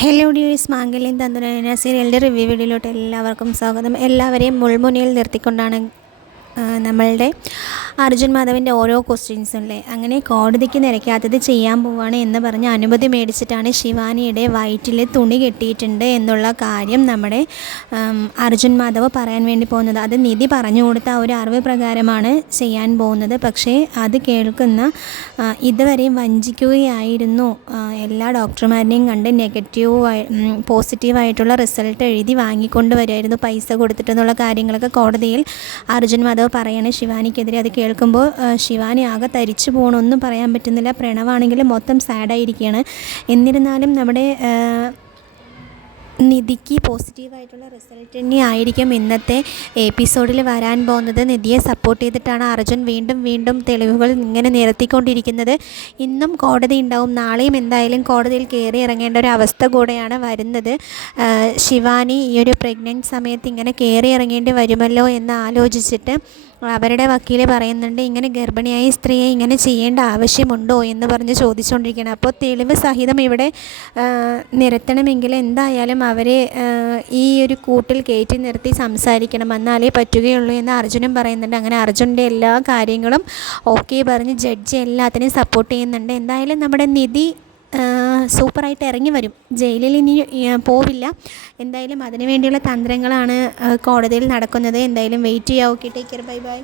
Hello dears, മാംഗല്യം തന്തുലന സീരിയലിൻ്റെ review വീഡിയോയിലോട്ട് എല്ലാവർക്കും സ്വാഗതം. എല്ലാവരെയും മുൾമുനയിൽ നിർത്തിക്കൊണ്ടാണ് നമ്മളുടെ അർജുൻ മാധവിൻ്റെ ഓരോ ക്വസ്റ്റ്യൻസും അല്ലേ. അങ്ങനെ കോടതിക്ക് നിരക്കാത്തത് ചെയ്യാൻ പോവുകയാണ് എന്ന് പറഞ്ഞ് അനുമതി മേടിച്ചിട്ടാണ് ശിവാനിയുടെ വയറ്റിൽ തുണി കെട്ടിയിട്ടുണ്ട് എന്നുള്ള കാര്യം നമ്മുടെ അർജുൻ മാധവ് പറയാൻ വേണ്ടി പോകുന്നത്. അത് നിധി പറഞ്ഞു കൊടുത്ത ഒരു അറിവ് പ്രകാരമാണ് ചെയ്യാൻ പോകുന്നത്. പക്ഷേ അത് കേൾക്കുന്ന ഇതുവരെയും വഞ്ചിക്കുകയായിരുന്നു. എല്ലാ ഡോക്ടർമാരെയും കണ്ട് പോസിറ്റീവായിട്ടുള്ള റിസൾട്ട് എഴുതി വാങ്ങിക്കൊണ്ട് വരുമായിരുന്നു പൈസ കൊടുത്തിട്ടെന്നുള്ള കാര്യങ്ങളൊക്കെ കോടതിയിൽ അർജുൻ മാധവ് പറയാണ് ശിവാനിക്കെതിരെ. അത് കേൾക്കുമ്പോൾ ശിവാനി ആകെ തരിച്ചു പോകണമെന്നും പറയാൻ പറ്റുന്നില്ല. പ്രണവാണെങ്കിലും മൊത്തം സാഡായിരിക്കുകയാണ്. എന്നിരുന്നാലും നമ്മുടെ നിധിക്ക് പോസിറ്റീവായിട്ടുള്ള റിസൾട്ട് തന്നെ ആയിരിക്കും ഇന്നത്തെ എപ്പിസോഡിൽ വരാൻ പോകുന്നത്. നിധിയെ സപ്പോർട്ട് ചെയ്തിട്ടാണ് അർജുൻ വീണ്ടും തെളിവുകൾ ഇങ്ങനെ നിരത്തിക്കൊണ്ടിരിക്കുന്നത്. ഇന്നും കോടതി ഉണ്ടാവും, നാളെയും എന്തായാലും കോടതിയിൽ കയറി ഇറങ്ങേണ്ട ഒരു അവസ്ഥ കൂടെയാണ് വരുന്നത്. ശിവാനി ഈ ഒരു പ്രഗ്നൻറ്റ് സമയത്ത് ഇങ്ങനെ കയറി ഇറങ്ങേണ്ടി വരുമല്ലോ എന്ന് ആലോചിച്ചിട്ട് അവരുടെ വക്കീൽ പറയുന്നുണ്ട്, ഇങ്ങനെ ഗർഭിണിയായ സ്ത്രീയെ ഇങ്ങനെ ചെയ്യേണ്ട ആവശ്യമുണ്ടോ എന്ന് പറഞ്ഞ് ചോദിച്ചുകൊണ്ടിരിക്കുകയാണ്. അപ്പോൾ തെളിവ് സഹിതം ഇവിടെ നിരത്തണമെങ്കിൽ എന്തായാലും അവരെ ഈ ഒരു കൂട്ടിൽ കയറ്റി നിർത്തി സംസാരിക്കണം, എന്നാലേ പറ്റുകയുള്ളൂ എന്ന് അർജുനും പറയുന്നുണ്ട്. അങ്ങനെ അർജുൻ്റെ എല്ലാ കാര്യങ്ങളും ഓക്കെ പറഞ്ഞ് ജഡ്ജി എല്ലാത്തിനെയും സപ്പോർട്ട് ചെയ്യുന്നുണ്ട്. എന്തായാലും നമ്മുടെ നിധി സൂപ്പറായിട്ട് ഇറങ്ങി വരും, ജയിലിൽ ഇനി പോവില്ല. എന്തായാലും അതിനു വേണ്ടിയുള്ള തന്ത്രങ്ങളാണ് കോടതിയിൽ നടക്കുന്നത്. എന്തായാലും വെയിറ്റ് ചെയ്യാം. Okay, take care, bye bye.